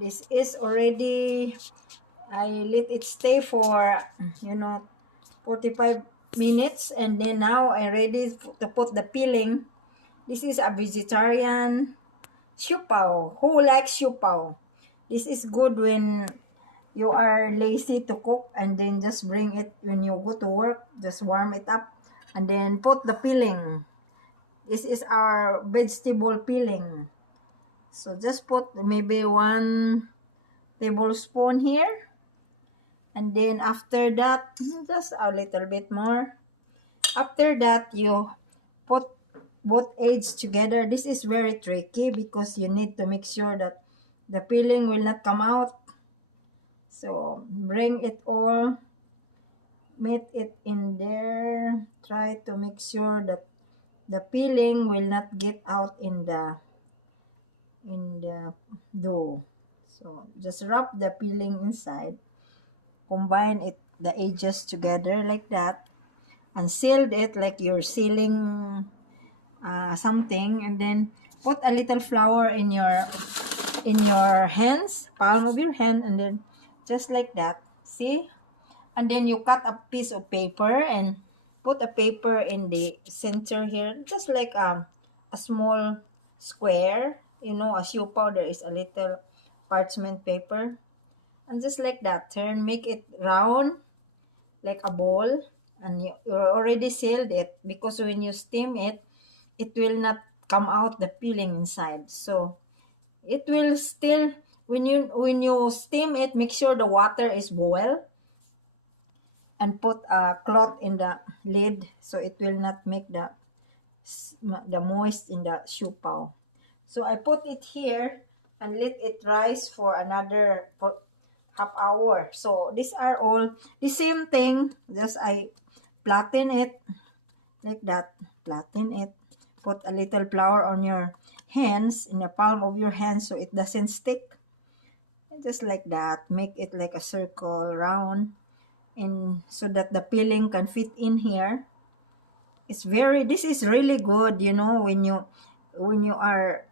This is already, I let it stay for, 45 minutes. And then now I ready to put the peeling. This is a vegetarian siupao. Who likes siupao? This is good when you are lazy to cook, and then just bring it when you go to work. Just warm it up and then put the peeling. This is our vegetable peeling. So just put maybe 1 tablespoon here. And then after that, just a little bit more. After that, you put both edges together. This is very tricky because you need to make sure that the peeling will not come out. So bring it all, meet it in there. Try to make sure that the peeling will not get out in the dough. So just wrap the peeling inside, combine it the edges together like that, and sealed it like you're sealing something. And then put a little flour in your hands, palm of your hand, and then just like that. See? And then you cut a piece of paper and put a paper in the center here, just like a small square. A siupaw, there is a little parchment paper. And just like that, make it round like a ball. And you already sealed it, because when you steam it, it will not come out the peeling inside. So it will still, when you steam it, make sure the water is boiled, and put a cloth in the lid so it will not make the moist in the siupaw. So I put it here and let it rise for another half hour. So these are all the same thing, just I flatten it like that. Flatten it. Put a little flour on your hands, in the palm of your hands, so it doesn't stick. And just like that, make it like a circle round, and so that the peeling can fit in here. This is really good, when you are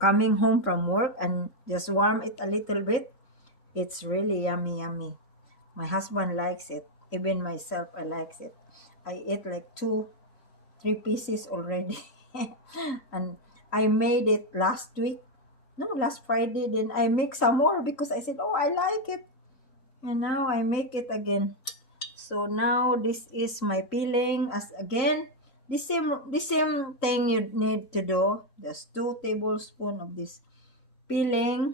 coming home from work and just warm it a little bit. It's really yummy, yummy. My husband likes it. Even myself, I likes it. I ate like 3 pieces already. And I made it last week. No, last Friday. Then I make some more because I said, oh, I like it. And now I make it again. So now this is my peeling. As again, the same thing you need to do. Just 2 tablespoons of this peeling.